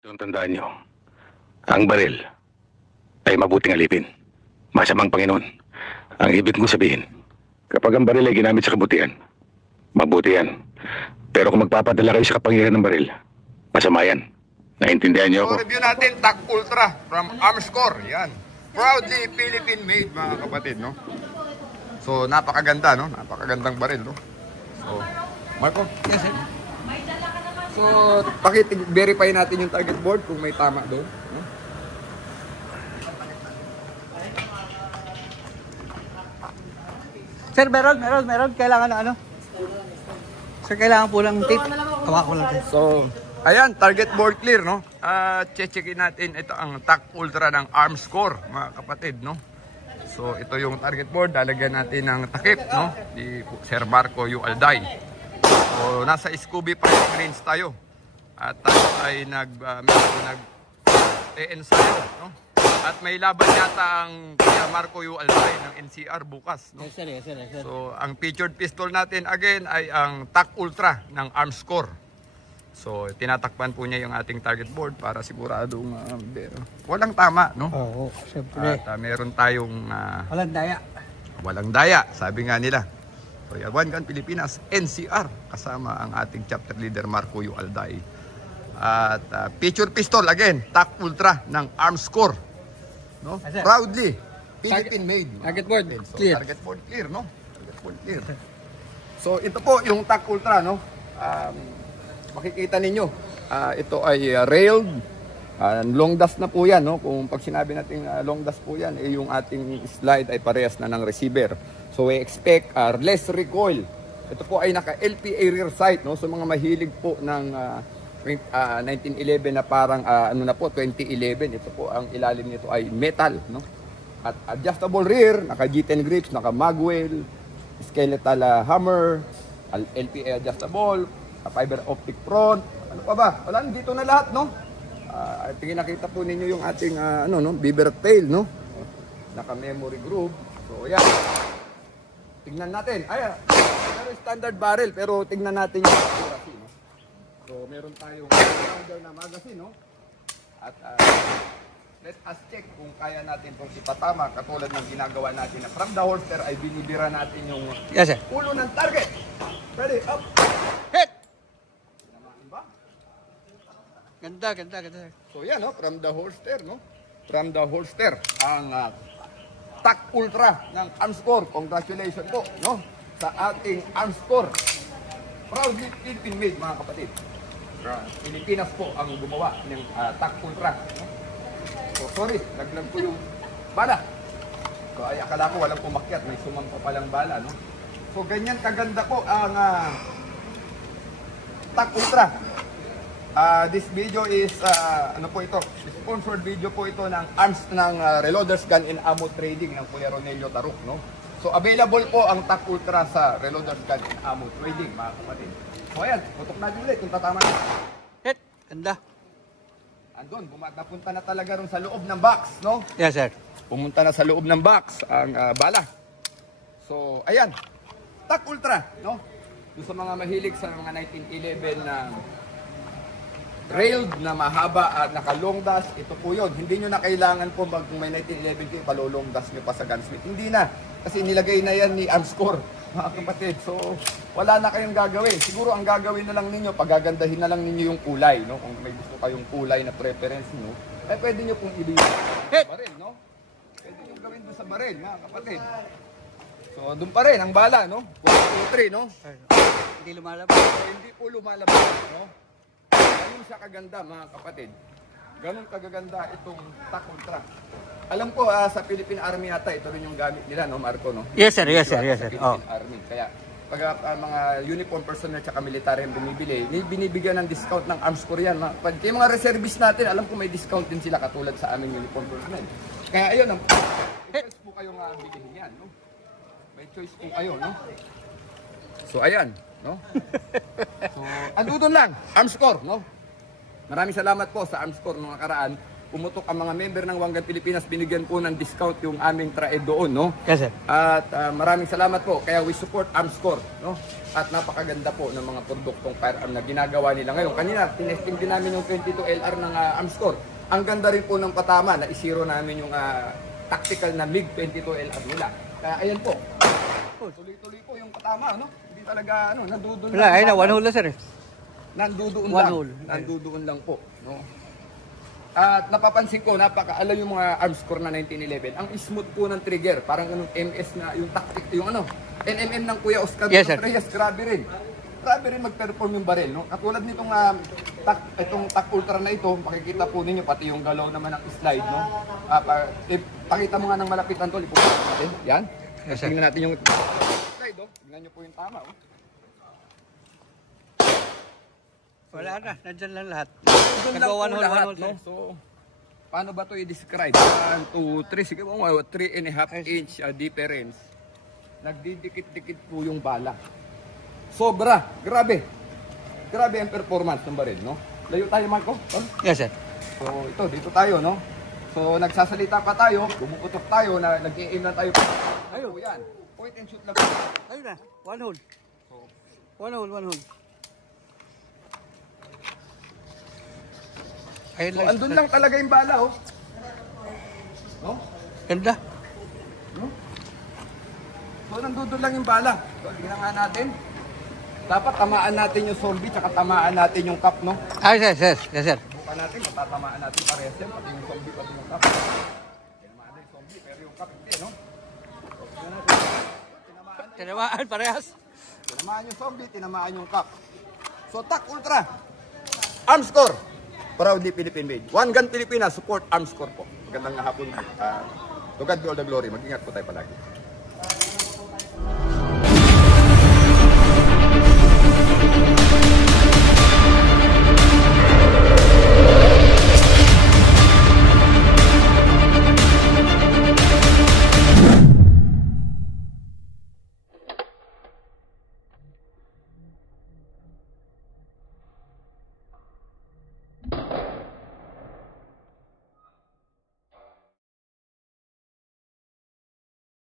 Yung tandaan nyo, ang baril ay mabuting alipin. Masamang Panginoon. Ang ibig kong sabihin, kapag ang baril ay ginamit sa kabutihan, mabuti yan. Pero kung magpapadala kayo sa kapangyarihan ng baril, masama yan. Naintindihan niyo ako? So, review natin TAC Ultra from Armscore. Yan. Proudly Philippine made, mga kapatid, no? So, napakaganda, no? Napakagandang baril, no? So, Marco? Yes, sir. So, verify natin yung target board kung may tama doon, no? Sir, meron. Kailangan na ano? Sir, kailangan po ng tape. Hawak ko lang tape. So, ayan, target board clear, no? Checkin natin ito ang TAC Ultra ng Armscore, mga kapatid, no? So, ito yung target board. Lalagyan natin ng takip, no? Di Sir Marco U. Alday. So, nasa Scooby Prime range tayo. At tayo ay nag-ensayo, no? At may laban yata ang Marco U. Alday ng NCR bukas, no? Yes, sir. So, ang featured pistol natin again ay ang TAC Ultra ng Armscore. So, tinatakpan po niya yung ating target board para siguradong walang tama, no? Oo, siyempre. At meron tayong Walang daya. walang daya, sabi nga nila. So, One Gun Pilipinas, NCR, kasama ang ating chapter leader Marco U. Alday. At feature pistol again, TAC Ultra ng Armscore, no? Yes, Proudly Philippine made. Target board So, clear. target board clear, no? Target board clear. So, ito po yung TAC Ultra, no? Makikita ninyo, ito ay railed, long dust na po yan, no? Kung pag sinabi natin long dust po yan, yung ating slide ay parehas na ng receiver. So we expect less recoil. Ito po ay naka LPA rear sight, no? So mga mahilig po ng 1911 na parang ano na po, 2011, ito po ang ilalim nito ay metal, no? At adjustable rear, naka G10 grips, naka magwell, skeletal hammer, LPA adjustable, fiber optic front, ano pa ba? Wala, dito na lahat, no? Nakita po ninyo yung ating beaver tail, no? Naka memory groove. So, yan. Tingnan natin. Pero standard barrel, pero tingnan natin yung accuracy, no? So, meron tayong rounder na magazine, no? At let us check kung kaya natin itong ipatama katulad ng ginagawa natin na from the holster ay binibira natin yung Yes, sir. ulo ng target. Ready, up, Hit! tinamaan ba? Ganda. So yan, no? From the holster, no? From the holster, ang TAC Ultra ng Armscore. Congratulations po, no? Sa ating Armscore. Proudly Philippine made, mga kapatid. Pilipinas po ang gumawa ng TAC Ultra, no? So sorry, naglag ko yung bala. So ay akala ko walang pumakyat, may sumampa palang bala, no? So ganyan kaganda po ang TAC Ultra. This video is ano po ito? Sponsored video po ito ng Reloaders Gun and Ammo Trading ng Kuya Ronelio Taruk, no? So available po ang TAC Ultra sa Reloaders Gun and Ammo Trading, mga kapatid. So ayan, putok natin ulit kung tatama na. Hit! Ganda. Andun, napunta na talaga ron sa loob ng box, no? Yes, sir. Pumunta na sa loob ng box ang bala. So ayan, TAC Ultra, no? Yung sa mga mahilig sa mga 1911 na railed na mahaba at naka-long dash, ito po yun. Hindi nyo na kailangan po kung may 1911 kayo, palolong dash nyo pa sa gunsmith. Hindi na. Kasi nilagay na yan ni Armscore, mga kapatid. So, wala na kayong gagawin. Siguro ang gagawin na lang ninyo, pagagandahin na lang ninyo yung kulay, no? Kung may gusto kayong kulay na preference, no? Eh, pwede nyo pong ilagay sa baril, no? Pwede nyo gawin doon sa baril, mga kapatid. So, doon pa rin ang bala, no? 1, 2, 3, no? Hindi lumalabas. So, hindi po lumalabas, no? Ganun siya kaganda, mga kapatid. Ganun kagaganda itong TAC Ultra. Alam ko sa Philippine Army yata ito rin yung gamit nila, no, Marco, no? Yes, sir. Sa Philippine Army. Kaya pag mga uniform personnel at military ang binibigyan ng discount ng Armscore yan. Pag yung mga reservist natin, alam ko may discount din sila katulad sa aming uniform personnel. Kaya ayun, may choice po kayong bilhin yan, no? May choice po kayo, no? So ayan, no? So, andun lang, Armscore, no? Maraming salamat po sa Armscore nung nakaraan. pumutok ang mga member ng One Gun Pilipinas, binigyan po ng discount yung aming trae doon, no? Yes, sir. At maraming salamat po. Kaya we support Armscore, no? At napakaganda po ng mga produktong firearm na ginagawa nila ngayon. Kanina, tinesting din namin yung 22 LR ng Armscore. Ang ganda rin po ng patama na isiro namin yung tactical na MiG-22 LR nila. Kaya ayan po. Tuloy-tuloy po yung patama, no? Hindi talaga, nandudoon Wala, ayun na, one hole na, sir. Nandudoon One lang. hole. Nandudoon lang po, no? At napapansin ko, alam yung mga Armscore na 1911, ang smooth po ng trigger, parang MS na, yung tactic, yung NMM ng Kuya Oscar Yes, sir. Reyes, grabe rin. Grabe rin mag-perform yung baril, no? Katulad nitong itong TAC Ultra na ito, makikita po ninyo, pati yung galaw naman ng slide, no? Pakita mo nga ng malapitan to, ipupulot natin, yan. Yes, sir. Tingnan natin yung slide, oh. Tingnan nyo po yung tama, oh. Wala na, nandyan lang lahat. Doon lang po One hole, lahat, one hole, no? sir. So, paano ba ito i-describe? 1, 2, 3, sige po, 3.5 inch difference. Nagdidikit-dikit po yung bala. Sobra, grabe. Grabe ang performance ng baril, no? Layo tayo, Marco. Oh. Yes, sir. So, dito tayo, no? So, nagsasalita pa tayo, pumuputok tayo, nag-i-aim na tayo. Ayun, yan. Point and shoot lang. Ayun na, one hole. One hole. Ayun So, andun lang talaga yung bala, oh. No? Ganda. No? So, nandudun lang yung bala. So, tingnan nga natin. Dapat tamaan natin yung zombie, tsaka tamaan natin yung cap, no? Yes, sir. Bukan natin, matatamaan natin parehas yan, pati yung zombie, pati yung cap. Tinamaan na yung zombie, pero yung cap hindi, no? So, tingnan natin. Tinamaan, parehas. Tinamaan yung zombie, tinamaan yung cap. So, TAC Ultra, Armscore, proudly Philippine made. One Gun Pilipinas, support Armscore po. Magandang hapon. To God be all the glory. Mag-ingat po tayo palagi.